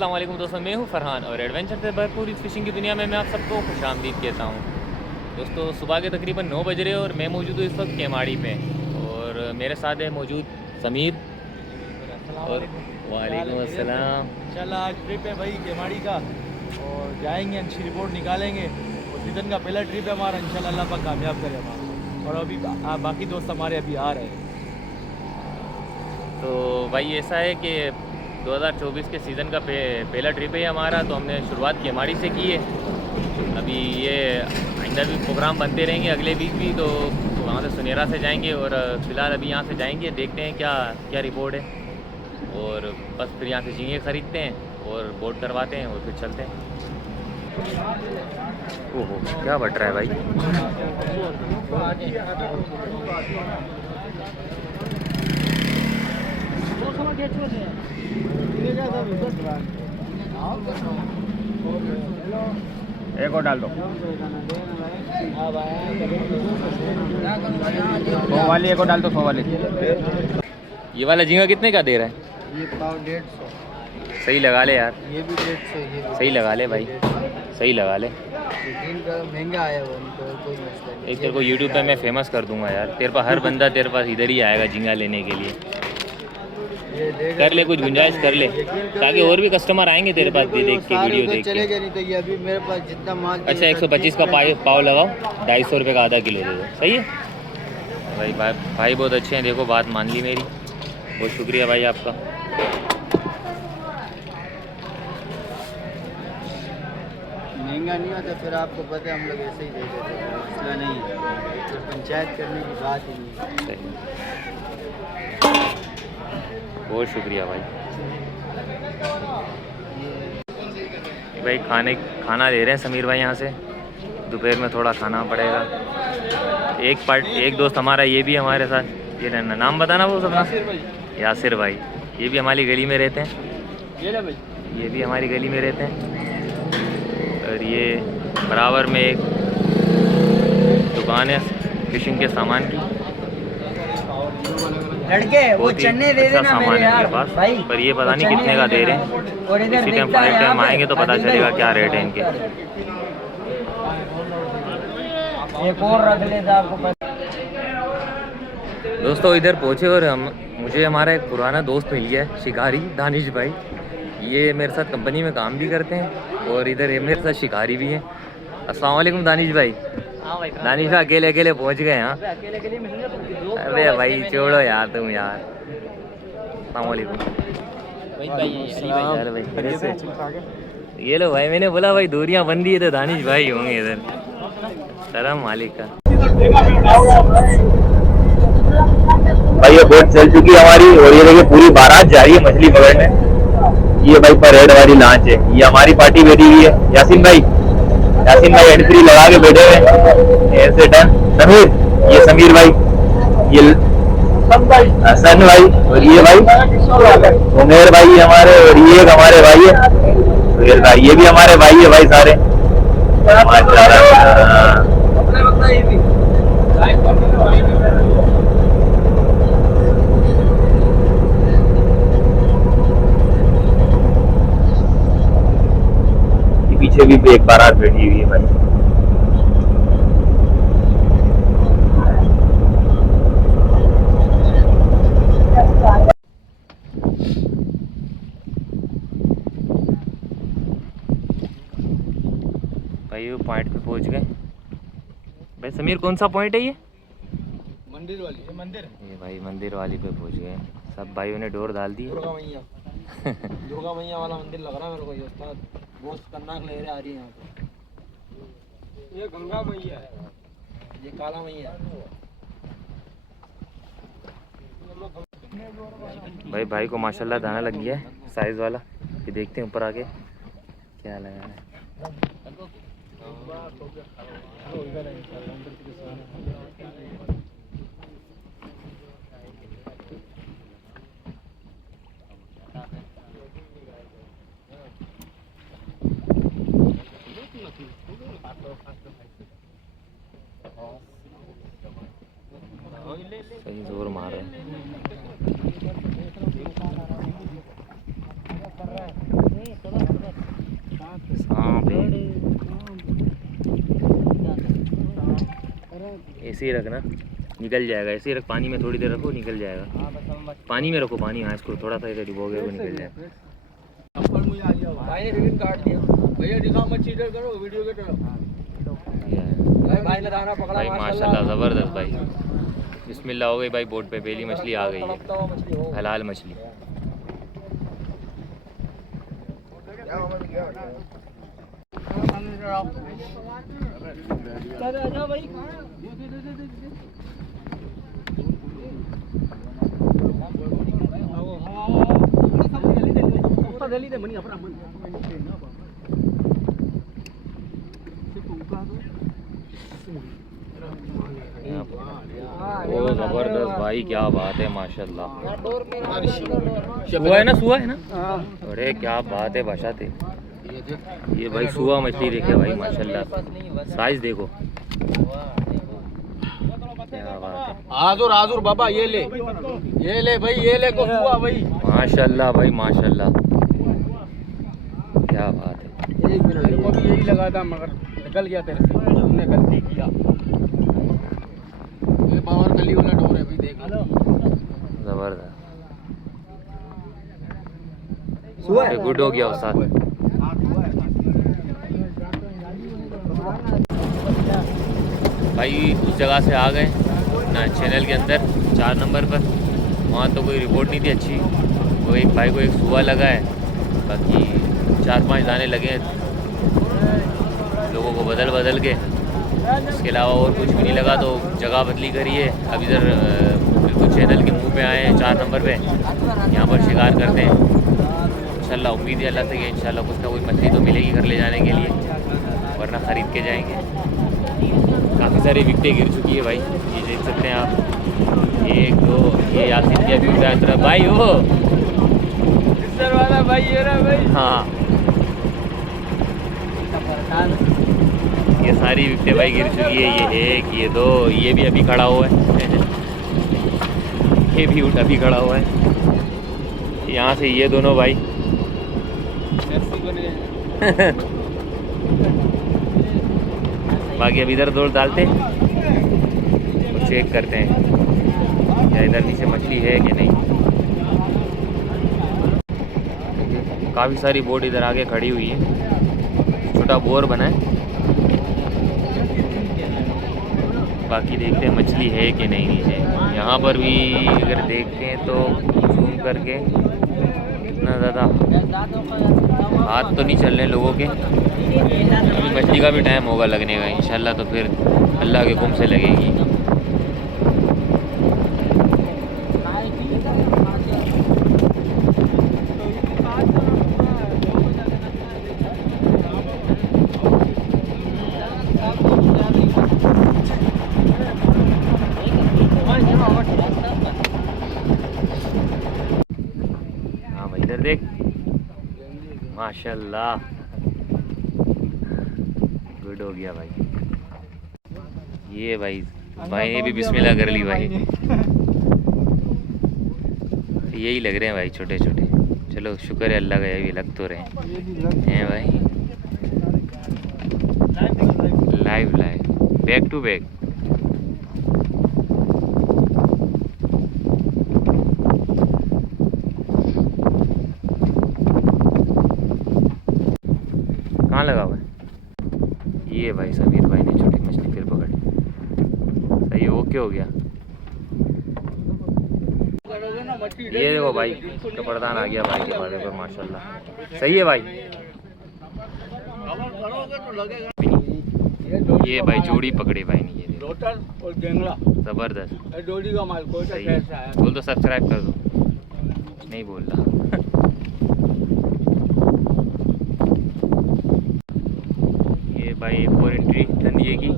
अस्सलाम वालेकुम दोस्तों, मैं हूं फरहान और एडवेंचर से भरपूर इस फिशिंग की दुनिया में मैं आप सबको खुशामदीद कहता हूं। दोस्तों सुबह के तकरीबन 9 बज रहे हैं और मैं मौजूद हूं इस वक्त केमाड़ी पे और मेरे साथ है मौजूद समीर और वालेकुम अस्सलाम। इंशाल्लाह आज ट्रिप है भाई केमाड़ी का और जाएंगे, अच्छी रिपोर्ट निकालेंगे और सीज़न का पहला ट्रिप है हमारा। इंशाल्लाह अल्लाह पाक कामयाब करे हमारा। और अभी बाकी दोस्त हमारे अभी आ रहे हैं। तो भाई ऐसा है कि 2024 के सीज़न का पहला ट्रिप है हमारा, तो हमने शुरुआत केमाड़ी से की है। अभी ये आइंदा भी प्रोग्राम बनते रहेंगे, अगले वीक भी, तो वहाँ से सुनेरा से जाएंगे और फ़िलहाल अभी यहाँ से जाएंगे, देखते हैं क्या क्या रिपोर्ट है और बस फिर यहाँ से झींगे ख़रीदते हैं और बोट करवाते हैं और फिर चलते हैं। ओहो क्या बट रहा है भाई। एक और डाल दो, 100 वाली एक और डाल दो, 100 वाली। ये वाला झींगा कितने का दे रहा है? ये पाव 150। सही लगा ले यार, ये भी 150। सही लगा ले भाई, सही लगा ले। महंगा आया वो, कोई मसला नहीं। एक तेरे को यूट्यूब पे मैं फेमस कर दूंगा यार, तेरे पास हर बंदा तेरे पास इधर ही आएगा झींगा लेने के लिए। कर ले कुछ गुंजाइश कर ले ताकि और भी कस्टमर आएंगे तेरे पास देख के, वीडियो देख के। चलेगा नहीं तो ये अभी मेरे पास जितना माल। अच्छा 125 का पाव लगाओ, 250 रुपये का आधा किलो दे दो, सही है भाई। भाई बहुत अच्छे हैं, देखो बात मान ली मेरी, बहुत शुक्रिया भाई आपका। महंगा नहीं होता फिर आपको पता है, हम लोग ऐसे ही दे देते हैं, मसला नहीं है, तो पंचायत करने की बात ही नहीं है। बहुत शुक्रिया भाई। भाई खाना ले रहे हैं समीर भाई यहाँ से, दोपहर में थोड़ा खाना पड़ेगा। एक दोस्त हमारा ये भी हमारे साथ, ये नाम बताना वो सबना, यासिर भाई, ये भी हमारी गली में रहते हैं, ये भी हमारी गली में रहते हैं। और ये बराबर में एक दुकान है फिशिंग के सामान की, लड़के वो चन्ने दे देना सामान मेरे है यार इनके पास, भाई, पर ये पता नहीं कितने का दे रहे हैं। और इधर इसी देखता है टाइम आएंगे तो पता चलेगा क्या रेट है इनके। एक और रख ले आपको। दोस्तों इधर पहुँचे और मुझे हमारा एक पुराना दोस्त मिल गया है, शिकारी दानिश भाई। ये मेरे साथ कंपनी में काम भी करते हैं और इधर ये मेरे साथ शिकारी भी हैं। अस्सलाम वालेकुम दानिश भाई। हाँ भाई, दानिश भाई अकेले पहुँच गए हैं। अरे भाई छोड़ो यार तुम यार। अस्सलाम वालेकुम भाई। ये लो भाई, मैंने बोला भाई दूरियां बंदी है तो दानिश भाई होंगे इधर। सलाम वालेकुम भाई। ये बोट चल चुकी है हमारी और ये देखिए पूरी बारात जा रही है मछली पकड़ने। ये भाई पर रेड वाली लांच है, ये हमारी पार्टी बैठी हुई है। यासीन भाई एंट्री लगा के बैठे हुए ऐसे डन। समीर, ये समीर भाई, ये हसन भाई, और ये भाई उमेर भाई हमारे, और ये एक हमारे भाई है सुहेल भाई, ये भी हमारे भाई है भाई सारे। पीछे भी एक बारात बैठी हुई है भाई। भाई वो पॉइंट पे पहुंच गए भाई। समीर कौन सा पॉइंट है ये? मंदिर वाली, ये मंदिर ये भाई मंदिर वाली पे पहुंच गए सब भाइयों ने, डोर डाल दी। दुर्गा मैया दुर्गा मैया वाला मंदिर लग रहा है मेरे को। ये उस्ताद बहुत खतरनाक लहरें आ रही हैं यहाँ पे। ये गंगा मैया है, ये काला मैया है। भाई को माशाल्लाह दाना लग गया है साइज वाला। ये देखते हैं ऊपर आके क्या लगा है। सही जोर मार रहा है। सांप है। ऐसे ही रखना, निकल जाएगा। ऐसे ही रख, पानी में थोड़ी देर रखो, निकल जाएगा। पानी में रखो, पानी, हाँ इसको थोड़ा सा इधर डुबोगे वो निकल जाएगा। भाई ने रिबन काट दिया। भैया दिखाओ, मत चीटर करो वीडियो के तरफ। भाई ने दाना पकड़ा भाई माशाल्लाह ज़बरदस्त भाई। बिस्मिल्लाह हो गई भाई, बोट पे पहली मछली आ गई है, हलाल मछली। ओ ज़बरदस्त भाई, क्या बात है माशाल्लाह। सुआ है ना, सुआ है ना? अरे क्या बात है बशाते। ये भाई सुआ मछली देखे भाई माशाल्लाह, साइज देखो, क्या बात है। आजुर आजुर बाबा, ये ले भाई, ये ले को हुआ भाई। माशाल्लाह भाई माशाल्लाह, क्या बात है। एक मिनट, मेरे को भी यही लगा था मगर निकल गया तेरे से, तुमने गलती किया। ये पावर गली वाला डोर है भाई, देख लो। जबरदस्त, गुड हो गया उस्ताद। भाई उस जगह से आ गए ना, चैनल के अंदर 4 नंबर पर। वहाँ तो कोई रिपोर्ट नहीं थी अच्छी, तो एक भाई को एक सुआ लगा है, बाकी 4-5 दाने लगे लोगों को बदल बदल के। इसके अलावा और कुछ भी नहीं लगा, तो जगह बदली करी है। अब इधर बिल्कुल चैनल के मुंह पे आए हैं, 4 नंबर पे। यहाँ पर शिकार करते हैं। इंशाल्लाह उम्मीद है अल्लाह से कि इंशाल्लाह कुछ ना कुछ मछली तो मिलेगी घर ले जाने के लिए, वरना ख़रीद के जाएंगे। काफ़ी सारी विकटें गिर चुकी है भाई, ये देख सकते हैं आप। 1 2, ये यासीन की अभी उठा तरफ भाई, वो वाला भाई ये रहा भाई। हाँ, ये सारी विकटें भाई गिर चुकी है। ये 1, ये 2, ये भी अभी खड़ा हुआ है। ये भी अभी खड़ा हुआ है। यहाँ से ये दोनों भाई बाकी अभी इधर दौड़ डालते और चेक करते हैं या इधर नीचे मछली है कि नहीं। काफ़ी सारी बोट इधर आगे खड़ी हुई है, छोटा बोर बना है। बाकी देखते हैं मछली है कि नहीं नीचे। यहाँ पर भी अगर देखते हैं तो जूम करके इतना ज़्यादा हाथ तो नहीं चल रहे लोगों के। अभी मछली का भी टाइम होगा लगने का इंशाल्लाह, तो फिर अल्लाह के हुक्म से लगेगी। हाँ भाई इधर देख, माशाल्लाह गुड हो गया भाई। ये भाई ने भी बिस्मिल्लाह कर ली भाई। यही लग रहे हैं भाई छोटे छोटे। चलो शुक्र है अल्लाह का, ये भी लग तो रहे हैं भाई। Live back to back. कहाँ लगा हुआ है? ये भाई समीर भाई ने छोटी मछली फिर पकड़ी। सही, ओके हो गया। ये देखो भाई, कपड़दान आ गया भाई के बारे पर माशाल्लाह। सही है भाई। ये भाई जोड़ी पकड़ी भाई ने, ये लोटल और गेंगड़ा जबरदस्त। जोड़ी का माल कोई सही है। बोल दो सब्सक्राइब कर दो। नहीं बोल रहा। ये भाई एक और एंट्री धंधिए की।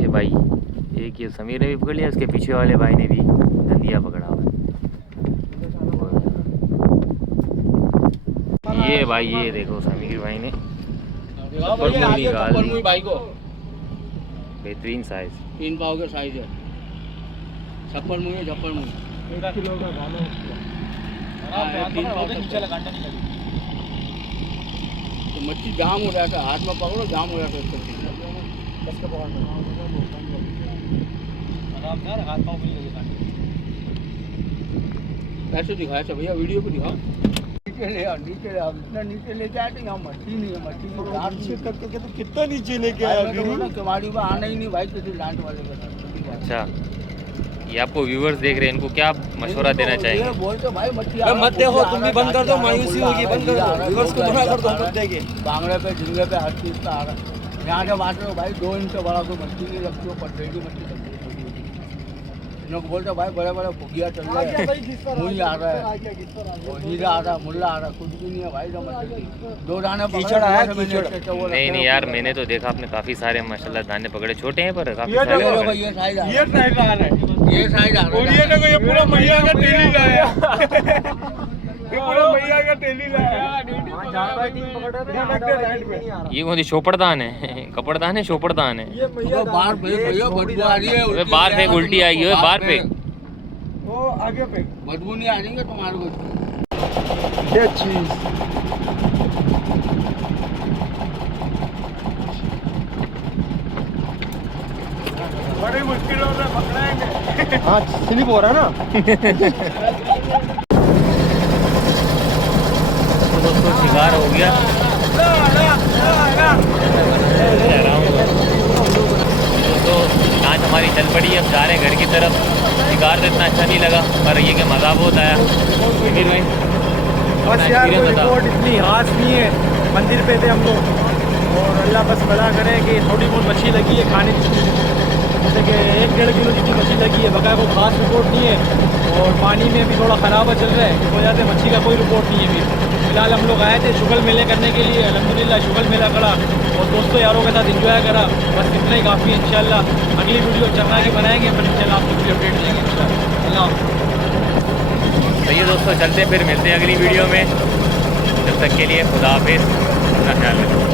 ये भाई एक ये समीर ने भी पकड़ लिया, उसके पीछे वाले भाई ने भी धंधिया पकड़ा हुआ है। ये अरे भाई ये देखो समीर भाई ने मुई भाई को बेहतरीन साइज 3 पाव का साइज है। छप्पन मुई है, छप्पन मुई। 1 किलो का भालो तीन पाव तक नीचे कांटा नहीं लगी। तो मच्छी जाम हो जाता है, हाथ में पकड़ो जाम हो जाता है इसका। बस का पकड़ आराम से हाथ पाँव मिल गए कांटे। ऐसे दिखाया था भैया, वीडियो को दिखाओ। नीचे ले आओ, नीचे ले आओ। इतना नीचे ले जाए तो यहाँ मछली नहीं है, मछली को लाट नीचे करके तो कितना नीचे लेके आया आया कबाड़ी में आना ही नहीं भाई, किसी लाट वाले के साथ। अच्छा, ये आपको व्यूवर्स देख रहे हैं, इनको क्या मशवरा देना चाहेंगे? बोलते भाई मच्छी मत देखो, तुम भी बंद कर दो, मायूसी होगी, बंद कर दो, व्यूअर्स को मना कर दो, हम लोग देंगे। बांगड़े पे झिंगे पे हर चीज का आ रहा है। यहाँ से बात करो भाई, 2 इंच से बड़ा कोई मछली नहीं रखती हो, पटरी की मछली रखती है। लोग बोलते भाई बड़े बड़े फुगिया चल रहे हैं, मुई आ रहा है, हीरा आ रहा है, मुल्ला आ रहा है, कुछ भी नहीं है भाई। तो मछली 2 दाने कीचड़ आया, कीचड़। नहीं नहीं यार, मैंने तो देखा आपने काफी सारे माशाल्लाह दाने पकड़े, छोटे हैं पर काफी ये सारे देखो पकड़े। ये साइज आ ये साइड आ रहा है, ये साइज आ रहा और ये देखो ये पूरा मैया का टेली लाया। ये पूरा मैया का टेली लाया। ये कौन सी शोपड़दान है? कपड़दान है, शोपड़दान है? ये मैया बाहर फेंक भैया, बदबू आ रही है। अबे बाहर फेंक, उल्टी आएगी। ओए बाहर फेंक। वो आगे पे बदबू नहीं आ रही है तुम्हारे को। ये चीज बड़ी मुश्किलों से पकड़ाएंगे। हाँ स्लिप हो रहा है ना। तो दोस्तों शिकार हो गया। दोस्तों नाच हमारी चल पड़ी, अब जा रहे हैं घर की तरफ। शिकार तो इतना अच्छा नहीं लगा, पर ये कि मज़ा बहुत आया। फिर भाई बस यार कोई रिपोर्ट इतनी खास नहीं है, मंदिर पे थे हम लोग और अल्लाह बस भला करे कि थोड़ी बहुत मछली लगी है खाने की, जैसे कि 1-1.5 किलो जितनी मछली लगी है, बकाया कोई खास रिपोर्ट नहीं है। और पानी में भी थोड़ा ख़राबा चल रहा है, इस वजह से मछली का कोई रिपोर्ट नहीं है। अभी फिलहाल हम लोग आए थे शुगल मेले करने के लिए, अल्हम्दुलिल्लाह शुगल मेला करा और दोस्तों यारों के साथ एंजॉय करा। बस इतना ही काफ़ी है। इंशाल्लाह अगली वीडियो चलना की बनाएंगे, पर इंशाल्लाह आपको भी अपडेट देंगे इंशाल्लाह। अल्लाह तो ये दोस्तों चलते, फिर मिलते हैं अगली वीडियो में। जब तक के लिए खुदा हाफिज़, अपना ख्याल रखें।